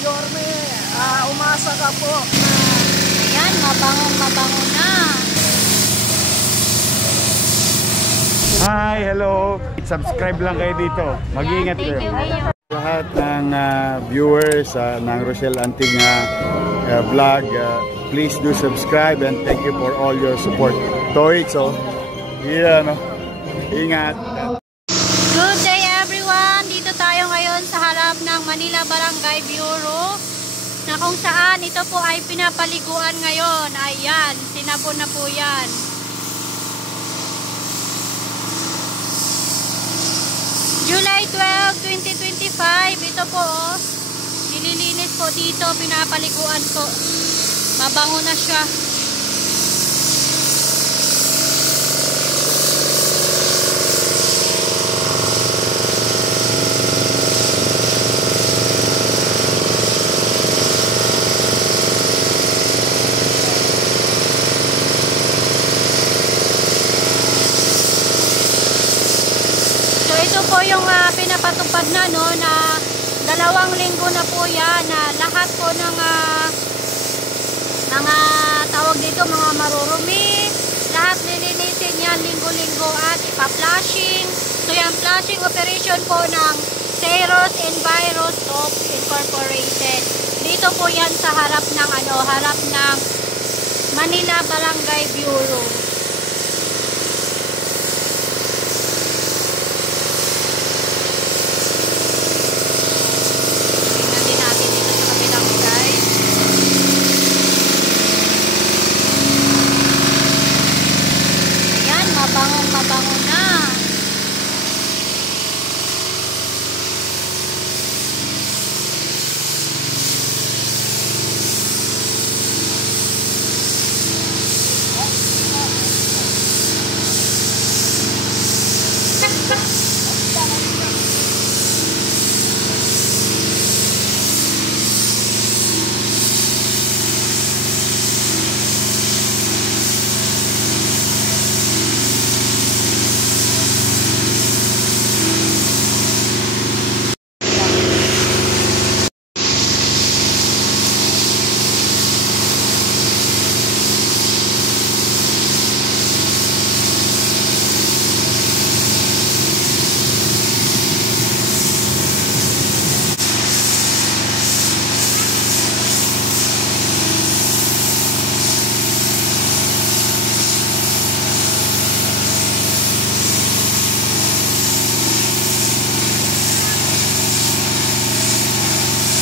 Yorme, umasa ka po na Ayan, mabango na. Hi, hello. Subscribe lang kayo dito. Mag-iingat kayo. Lahat ng viewers ng Rochelle Antigna vlog, please do subscribe and thank you for all your support. Toitso. Yeah, no. Ingat. Good day everyone! Dito tayo ngayon sa harap ng Manila Barangay Bureau na kung saan ito po ay pinapaliguan ngayon. Ayan, sinabon na po yan. July 12, 2025. Ito po, nililinis po dito, pinapaliguan po. Mabango na siya. Ito po yung pinapatupad na, no, na 2 linggo na po yan na lahat po ng mga tawag dito, mga marurumi, lahat lilinisin yan linggo-linggo at ipa-flushing. So yan, flushing operation po ng Ceros Enviro Soap Incorporated. Dito po yan sa harap ng harap ng Manila Barangay Bureau. Mabango na.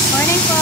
Morning po.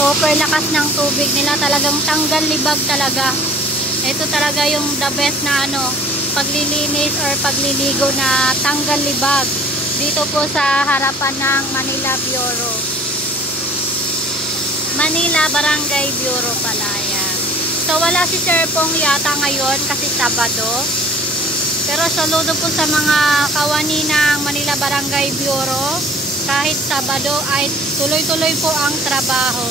Super lakas ng tubig nila, talagang tanggal libag talaga. Ito talaga yung the best na paglilinis or pagliligo na tanggal libag dito po sa harapan ng Manila Bureau. Manila Barangay Bureau pala yan. So wala si Sir Pong yata ngayon kasi Sabado. Pero saludo po sa mga kawani ng Manila Barangay Bureau. Kahit Sabado ay tuloy-tuloy po ang trabaho.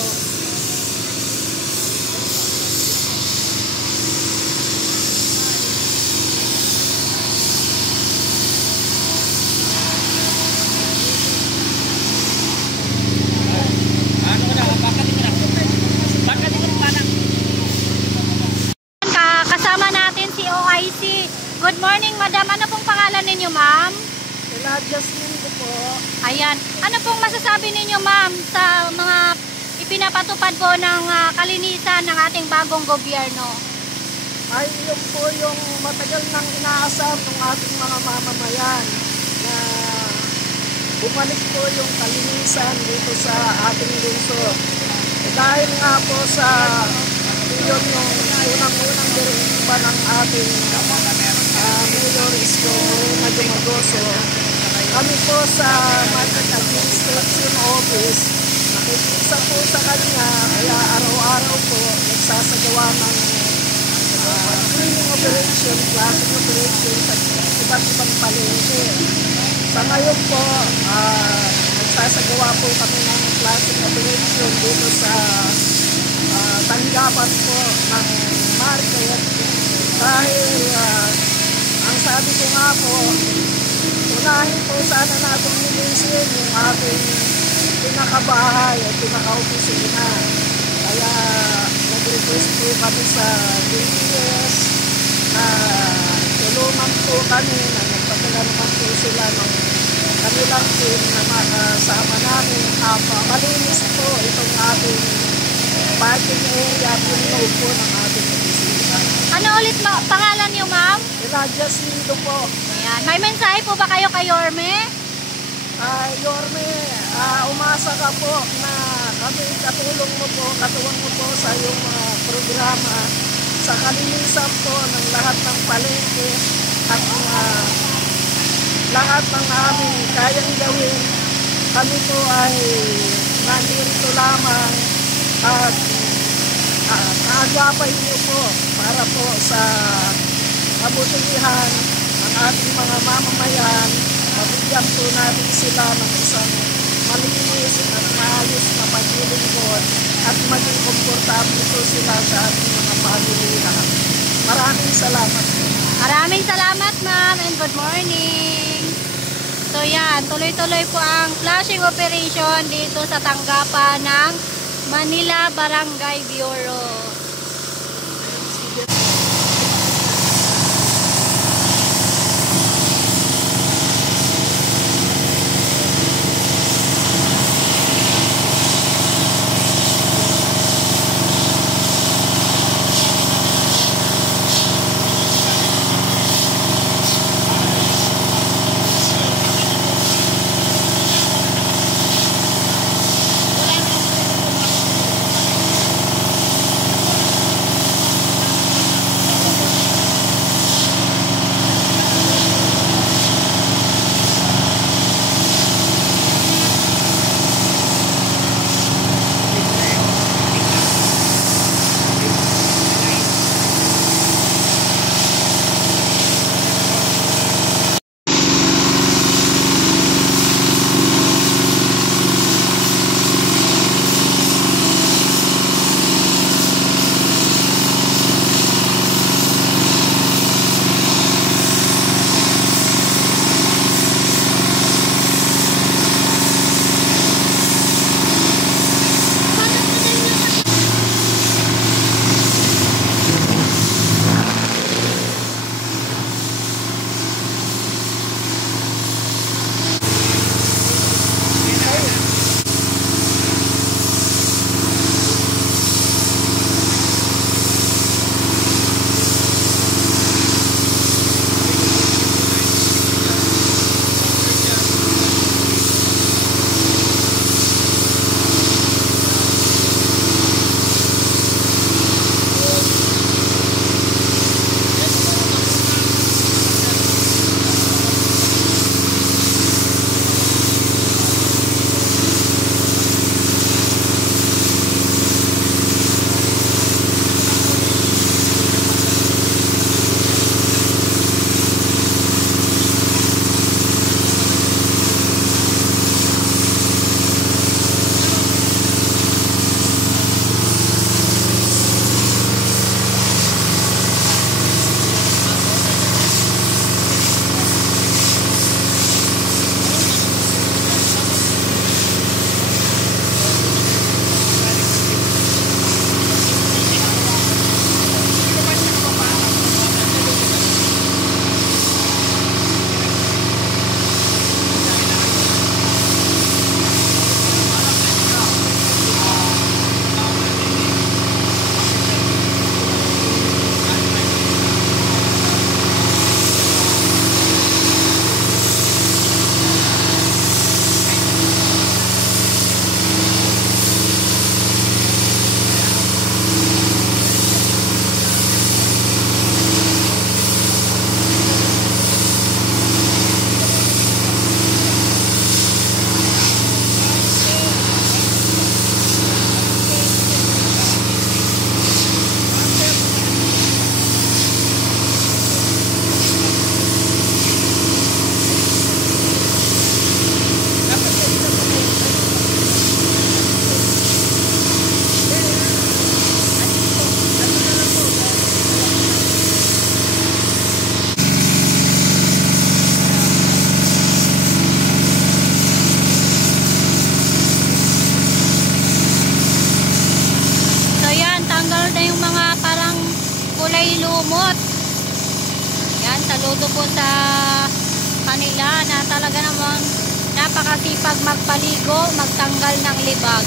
Kasama natin si OIC. Good morning, madam. Ano pong pangalan ninyo, ma'am? Jasmine ko po. Ayan. Ano pong masasabi ninyo, ma'am, sa mga ipinapatupad po ng kalinisan ng ating bagong gobyerno? ay yun po yung matagal nang inaasam ng ating mga mamamayan na bumalik po yung kalinisan dito sa ating lungsod. Dahil nga po sa yun yung unang-unang direktiba ng ating Mayor Isko na Dumagoso, kami po sa Market Administration Office nakikisa po sa kanya, kaya araw-araw po nagsasagawa ng cleaning operation, cleaning operation sa iba't ibang palengke. Sa ngayon po, nagsasagawa po kami ng cleaning operation dito sa tanggapan po ng market dahil ang sabi ko nga po, unahin po sana natin nilisin yung ating pinakabahay at pinaka-opisina. Kaya nag-request po kami sa DPS na tulungan po kami na nagpadala naman po sila ng kanilang team na makasama namin. Malinis po itong ating parking area, pinuno po ng ating opisina. Ano ulit pangalan niyo, ma'am? Jasmine po. Ayan. May mensahe po ba kayo kay Yorme? Yorme, umasa ka po na kami katulong mo po, katuwang mo po sa iyong programa sa kalinisan po ng lahat ng palengke at lahat ng aming kayang gawin. Kami po ay nandito lamang at kaagapay niyo po para po sa kabutihan ng ating mga mamamayan. Mabigyan po natin sila ng isang malinis at maayos na paglilingkod at maging komportable po sila sa ating mga pamilya. Maraming salamat po. Maraming salamat, ma'am, and good morning. So yan, tuloy-tuloy po ang flushing operation dito sa tanggapan ng Manila Barangay Bureau. Saludo po sa kanila na talaga namang napakasipag magpaligo, magtanggal ng libag.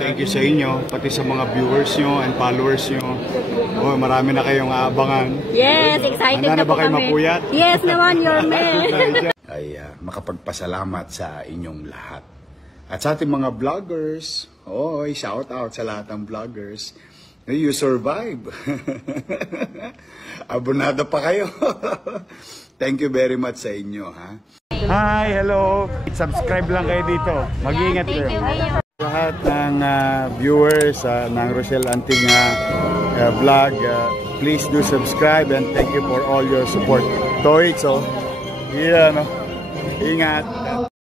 Thank you sa inyo, pati sa mga viewers nyo and followers nyo. Oh, marami na kayong aabangan. Yes, excited Handa na po ba kayo kami. mapuyat? Yes naman, your man. Ay makapagpasalamat sa inyong lahat. At sa ating mga vloggers, shout out sa lahat ng vloggers. You survive. Abonado pa kayo. Thank you very much sa inyo, ha? Hi, hello. Subscribe lang kayo dito. Mag-iingat kayo. Lahat ng viewers ng Rochelle Antig vlog, please do subscribe and thank you for all your support. Toits, yeah, no? Ingat.